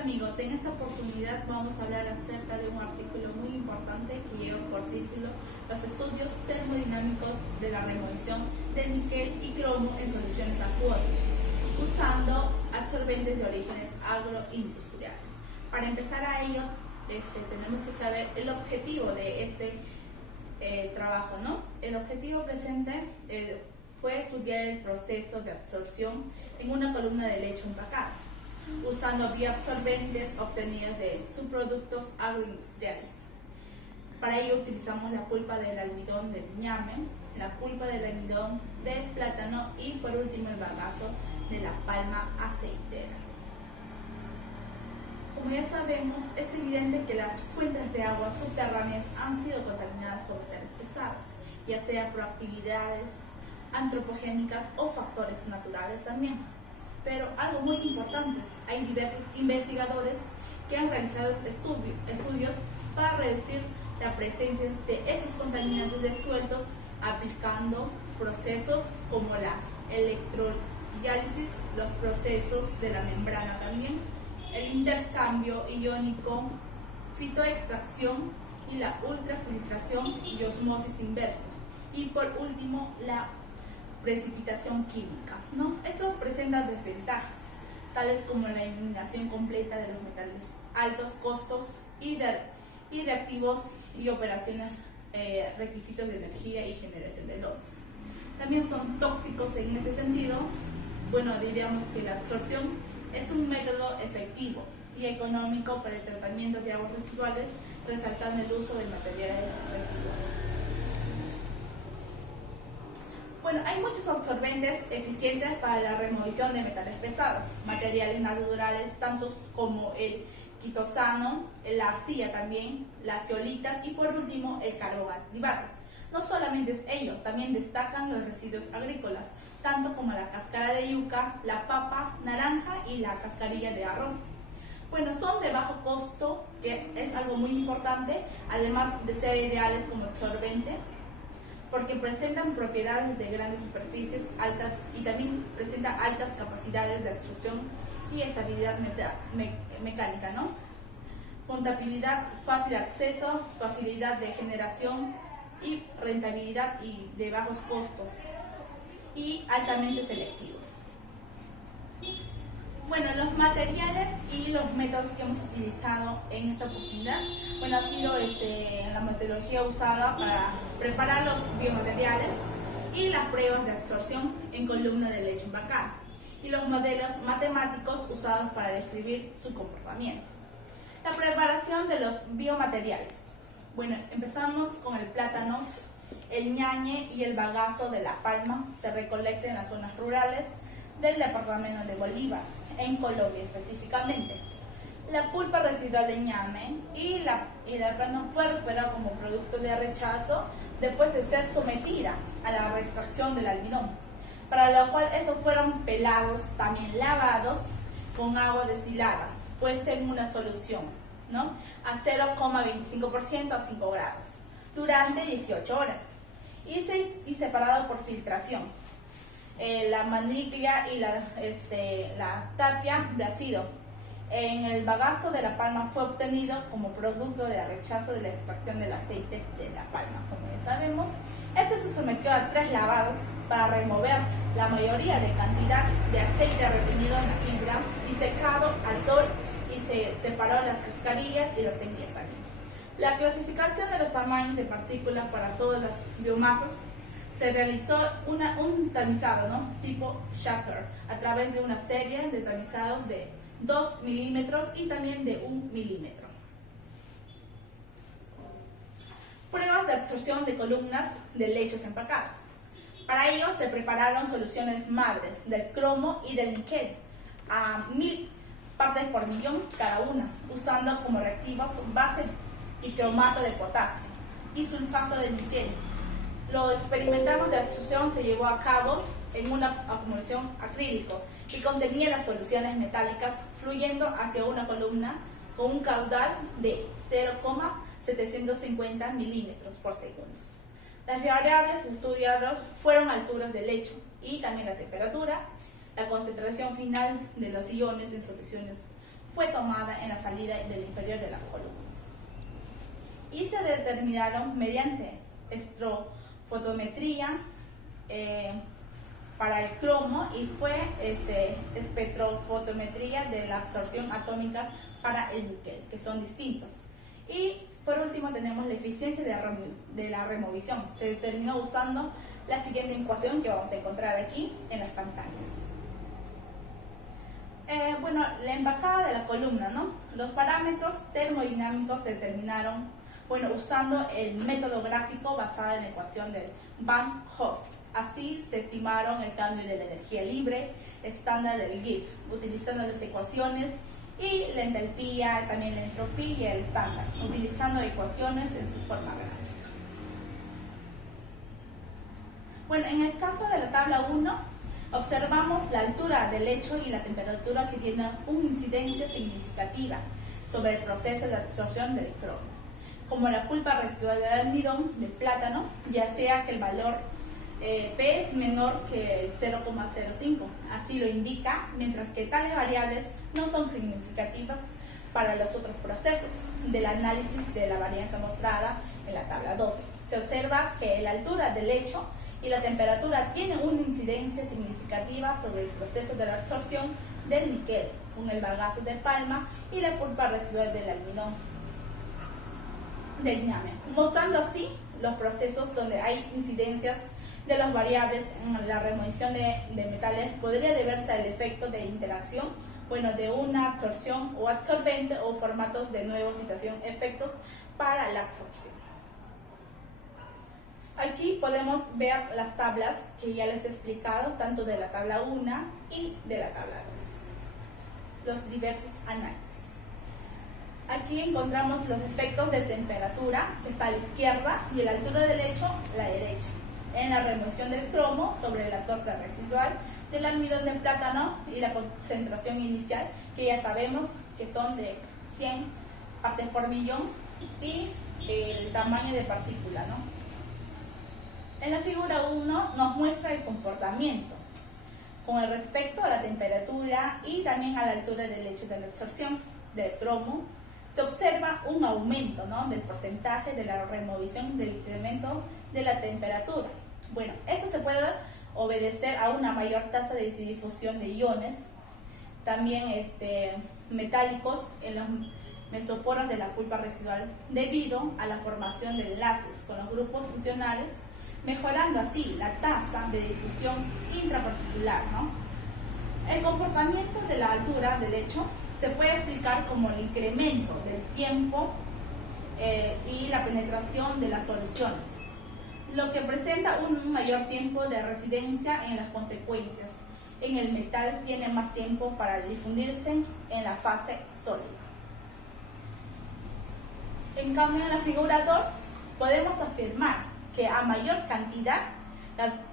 amigos, en esta oportunidad vamos a hablar acerca de un artículo muy importante que lleva por título Los estudios termodinámicos de la remoción de níquel y cromo en soluciones acuosas, usando absorbentes de orígenes agroindustriales. Para empezar a ello, tenemos que saber el objetivo de este trabajo, ¿no? El objetivo presente fue estudiar el proceso de absorción en una columna de leche empacada, usando bioabsorbentes obtenidos de subproductos agroindustriales. Para ello utilizamos la pulpa del almidón del ñame, la pulpa del almidón del plátano y por último el bagazo de la palma aceitera. Como ya sabemos, es evidente que las fuentes de agua subterráneas han sido contaminadas con metales pesados, ya sea por actividades antropogénicas o factores naturales también. Pero algo muy importante, hay diversos investigadores que han realizado estudios para reducir la presencia de estos contaminantes disueltos aplicando procesos como la electrodiálisis, los procesos de la membrana también, el intercambio iónico, fitoextracción y la ultrafiltración y osmosis inversa. Y por último, la precipitación química, ¿no? Esto presenta desventajas, tales como la eliminación completa de los metales, altos costos y reactivos y operaciones, requisitos de energía y generación de lodos. También son tóxicos en este sentido. Bueno, diríamos que la absorción es un método efectivo y económico para el tratamiento de aguas residuales, resaltando el uso de materiales residuales. Bueno, hay muchos absorbentes eficientes para la remoción de metales pesados, materiales naturales, tantos como el quitosano, la arcilla también, las zeolitas y por último el carbón activados. No solamente es ello, también destacan los residuos agrícolas, tanto como la cáscara de yuca, la papa, naranja y la cascarilla de arroz. Bueno, son de bajo costo, que es algo muy importante, además de ser ideales como absorbente, porque presentan propiedades de grandes superficies altas y también presenta altas capacidades de absorción y estabilidad mecánica, ¿no? Contabilidad, fácil acceso, facilidad de generación y rentabilidad y de bajos costos y altamente selectivos. Bueno, los materiales y los métodos que hemos utilizado en esta oportunidad, bueno, ha sido la metodología usada para preparar los biomateriales y las pruebas de absorción en columna de leche empacada y los modelos matemáticos usados para describir su comportamiento. La preparación de los biomateriales. Bueno, empezamos con el plátano, el ñañe y el bagazo de la palma. Se recolecta en las zonas rurales del departamento de Bolívar, en Colombia específicamente. La pulpa residual de ñame y la plátano fue recuperada como producto de rechazo después de ser sometida a la reextracción del almidón, para lo cual estos fueron pelados, también lavados con agua destilada, puesta en una solución, ¿no? A 0,25% a 5 grados, durante 18 horas, y separado por filtración. La maniglia y la tapia bracido. En el bagazo de la palma fue obtenido como producto de rechazo de la extracción del aceite de la palma. Como ya sabemos, se sometió a 3 lavados para remover la mayoría de cantidad de aceite retenido en la fibra y secado al sol, y se separó las cascarillas y las semillas también. La clasificación de los tamaños de partículas para todas las biomasas se realizó un tamizado, ¿no? Tipo Shaker, a través de una serie de tamizados de 2 milímetros y también de 1 milímetro. Pruebas de absorción de columnas de lechos empacados. Para ello se prepararon soluciones madres del cromo y del níquel a 1000 partes por millón cada una, usando como reactivos base y cromato de potasio y sulfato de níquel. Lo experimentamos de absorción se llevó a cabo en una acumulación acrílico y contenía las soluciones metálicas fluyendo hacia una columna con un caudal de 0,750 milímetros por segundo. Las variables estudiadas fueron alturas del lecho y también la temperatura, la concentración final de los iones en soluciones fue tomada en la salida del inferior de las columnas y se determinaron mediante espectrofotometría para el cromo y fue espectrofotometría de la absorción atómica para el níquel, que son distintos. Y por último tenemos la eficiencia de la removición. Se determinó usando la siguiente ecuación que vamos a encontrar aquí en las pantallas. Bueno, la embacada de la columna, ¿no? Los parámetros termodinámicos se determinaron, bueno, usando el método gráfico basado en la ecuación de Van Hoff. Así se estimaron el cambio de la energía libre estándar del GIF, utilizando las ecuaciones y la entalpía, también la entropía y el estándar, utilizando ecuaciones en su forma gráfica. Bueno, en el caso de la tabla 1, observamos la altura del lecho y la temperatura que tienen una incidencia significativa sobre el proceso de absorción del cromo, como la pulpa residual del almidón del plátano, ya sea que el valor P es menor que el 0,05, así lo indica, mientras que tales variables no son significativas para los otros procesos del análisis de la varianza mostrada en la tabla 12. Se observa que la altura del lecho y la temperatura tienen una incidencia significativa sobre el proceso de la absorción del níquel, con el bagazo de palma y la pulpa residual del almidón del ñame, mostrando así los procesos donde hay incidencias de las variables en la remoción de metales podría deberse al efecto de interacción, bueno, de una absorción o absorbente o formatos de nueva situación, efectos para la absorción. Aquí podemos ver las tablas que ya les he explicado, tanto de la tabla 1 y de la tabla 2, los diversos análisis. Aquí encontramos los efectos de temperatura, que está a la izquierda, y la altura del lecho, a la derecha, en la remoción del cromo sobre la torta residual del almidón de plátano y la concentración inicial, que ya sabemos que son de 100 partes por millón, y el tamaño de partícula, ¿no? En la figura 1 nos muestra el comportamiento con respecto a la temperatura y también a la altura del lecho de la absorción del cromo. Se observa un aumento, ¿no?, del porcentaje de la removición del incremento de la temperatura. Bueno, esto se puede obedecer a una mayor tasa de difusión de iones, también metálicos en los mesoporos de la pulpa residual, debido a la formación de enlaces con los grupos fusionales, mejorando así la tasa de difusión intraparticular, ¿no? El comportamiento de la altura del lecho se puede explicar como el incremento del tiempo y la penetración de las soluciones, lo que presenta un mayor tiempo de residencia en las consecuencias. En el metal tiene más tiempo para difundirse en la fase sólida. En cambio, en la figura 2 podemos afirmar que a mayor cantidad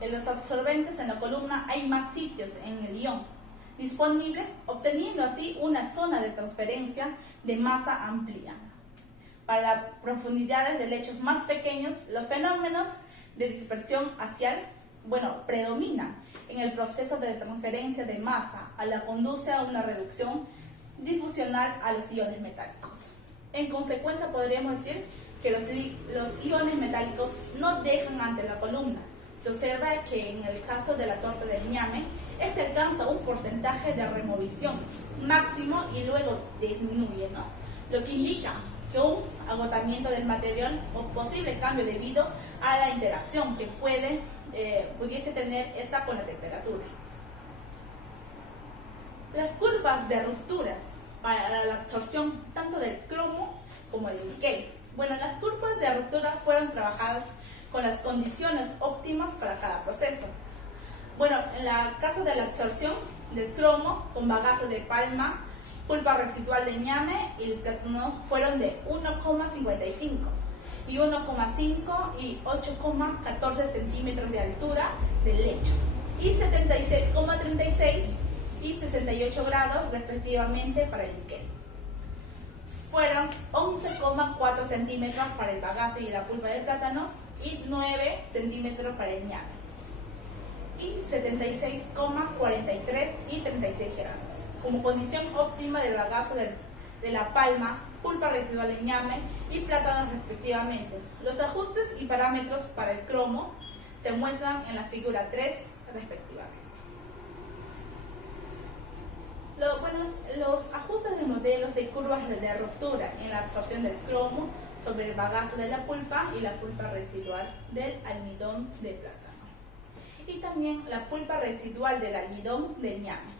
de los absorbentes en la columna hay más sitios en el ion disponibles, obteniendo así una zona de transferencia de masa amplia. Para profundidades de lechos más pequeños, los fenómenos de dispersión axial, predominan en el proceso de transferencia de masa, a la conduce a una reducción difusional a los iones metálicos. En consecuencia, podríamos decir que los iones metálicos no dejan ante la columna. Se observa que en el caso de la torta del ñame, este alcanza un porcentaje de removición máximo y luego disminuye, ¿no? Lo que indica que un agotamiento del material o posible cambio debido a la interacción que pudiese tener esta con la temperatura. Las curvas de rupturas para la absorción tanto del cromo como del níquel. Las curvas de ruptura fueron trabajadas con las condiciones óptimas para cada proceso. En la caso de la absorción del cromo con bagazo de palma, pulpa residual de ñame y el plátano fueron de 1,55 y 1,5 y 8,14 centímetros de altura del lecho y 76,36 y 68 grados respectivamente para el níquel. Fueron 11,4 centímetros para el bagazo y la pulpa de plátanos y 9 centímetros para el ñame. y 76,43 y 36 grados. Como condición óptima del bagazo de la palma, pulpa residual en ñame y plátano respectivamente. Los ajustes y parámetros para el cromo se muestran en la figura 3 respectivamente. Los ajustes de modelos de curvas de ruptura en la absorción del cromo sobre el bagazo de la pulpa y la pulpa residual del almidón de plátano. Y también la pulpa residual del almidón de ñame.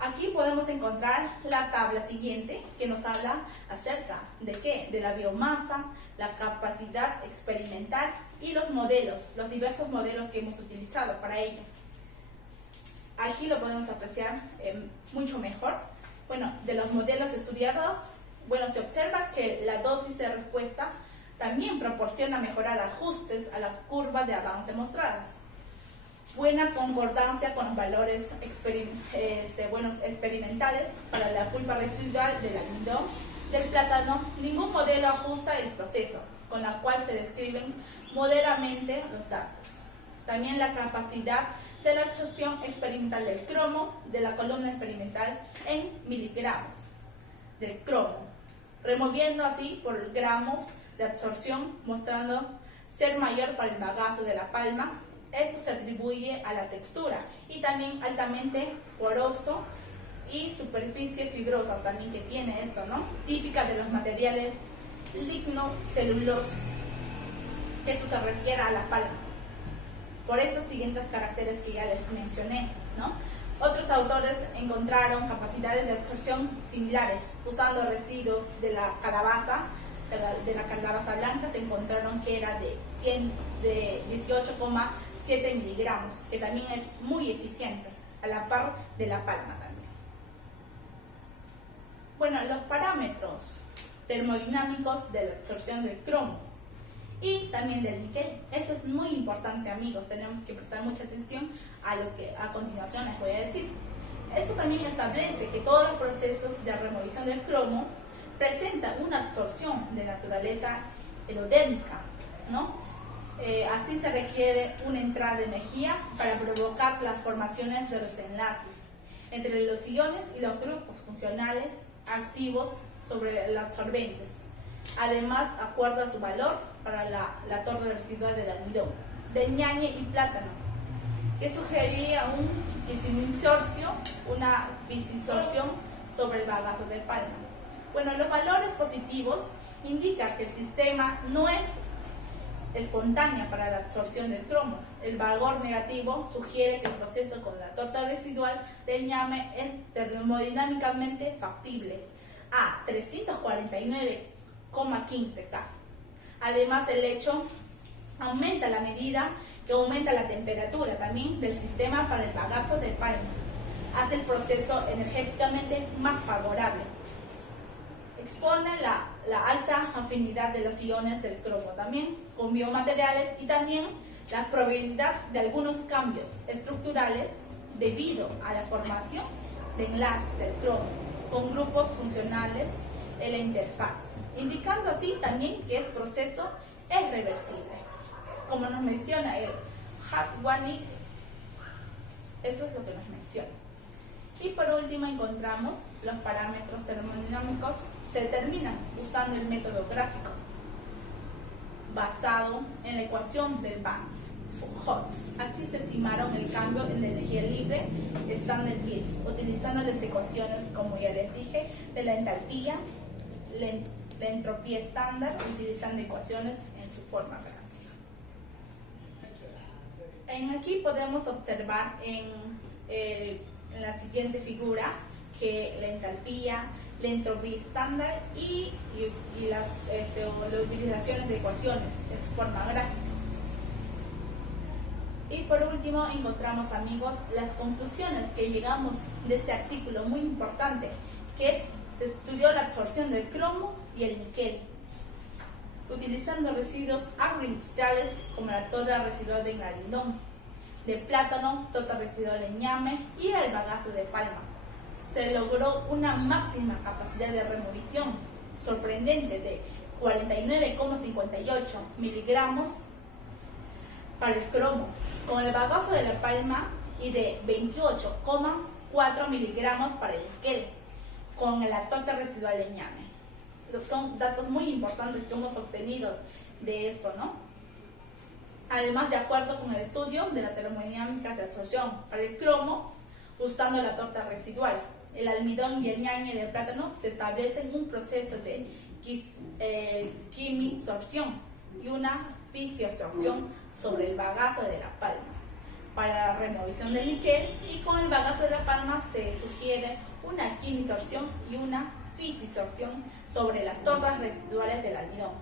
Aquí podemos encontrar la tabla siguiente que nos habla acerca de qué, de la biomasa, la capacidad experimental y los modelos, los diversos modelos que hemos utilizado para ello. Aquí lo podemos apreciar mucho mejor. Bueno, de los modelos estudiados, se observa que la dosis de respuesta también proporciona mejorar ajustes a la curva de avance mostradas. Buena concordancia con los valores experimentales para la pulpa residual del almidón del plátano. Ningún modelo ajusta el proceso, con la cual se describen moderadamente los datos. También la capacidad de la absorción experimental del cromo de la columna experimental en miligramos del cromo, removiendo así por gramos de absorción, mostrando ser mayor para el bagazo de la palma. Esto se atribuye a la textura y también altamente poroso y superficie fibrosa también que tiene esto, ¿no? Típica de los materiales lignocelulosos, que eso se refiere a la palma, por estos siguientes caracteres que ya les mencioné, ¿no? Otros autores encontraron capacidades de absorción similares usando residuos de la calabaza blanca. Se encontraron que era de 18,7 miligramos, que también es muy eficiente, a la par de la palma también. Bueno, los parámetros termodinámicos de la absorción del cromo y también del níquel. Esto es muy importante, amigos, tenemos que prestar mucha atención a lo que a continuación les voy a decir. Esto también establece que todos los procesos de remoción del cromo presentan una absorción de naturaleza endotérmica, ¿no? Así se requiere una entrada de energía para provocar las formaciones de los enlaces entre los iones y los grupos funcionales activos sobre los absorbentes. Además, acuerdo a su valor para la torre residual del almidón, del ñame y plátano, que sugería una fisisorción sobre el bagazo de palma. Bueno, los valores positivos indican que el sistema no es espontánea para la absorción del cromo. El valor negativo sugiere que el proceso con la torta residual del ñame es termodinámicamente factible a 349,15 K. Además, el hecho aumenta la medida que aumenta la temperatura también del sistema para el bagazo de palma. Hace el proceso energéticamente más favorable. Expone la alta afinidad de los iones del cromo también con biomateriales y también la probabilidad de algunos cambios estructurales debido a la formación de enlaces del cromo con grupos funcionales en la interfaz, indicando así también que este proceso es reversible. Como nos menciona el Hatwani, eso es lo que nos menciona. Y por último encontramos los parámetros termodinámicos se determinan usando el método gráfico basado en la ecuación de Banks-Hotz. Así se estimaron el cambio en la energía libre Standard-Gill, utilizando las ecuaciones, como ya les dije, de la entalpía, la entropía estándar, utilizando ecuaciones en su forma gráfica. Aquí podemos observar en la siguiente figura que la entalpía, la entropía estándar y las utilizaciones de ecuaciones en su forma gráfica. Y por último encontramos, amigos, las conclusiones que llegamos de este artículo muy importante, que se estudió la absorción del cromo y el níquel, utilizando residuos agroindustriales como la torta residual de almidón, de plátano, torta residual de ñame y el bagazo de palma. Se logró una máxima capacidad de remoción sorprendente de 49,58 miligramos Para el cromo, con el bagazo de la palma y de 28,4 miligramos para el níquel, con el lactante residual de ñame. Son datos muy importantes que hemos obtenido de esto, ¿no? Además, de acuerdo con el estudio de la termodinámica de absorción para el cromo, usando la torta residual, el almidón y el ñañe de plátano se establecen un proceso de quimisorción y una fisiosorción sobre el bagazo de la palma para la remoción del níquel, y con el bagazo de la palma se sugiere una quimisorción y una fisisorción sobre las tortas residuales del almidón,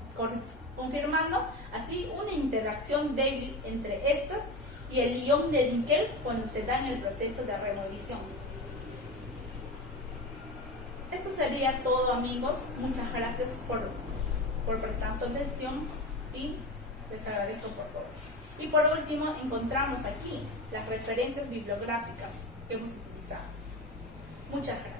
confirmando así una interacción débil entre estas y el ion de níquel cuando se da en el proceso de remoción. Esto sería todo, amigos. Muchas gracias por prestar su atención y les agradezco por todo. Y por último, encontramos aquí las referencias bibliográficas que hemos utilizado. Muchas gracias.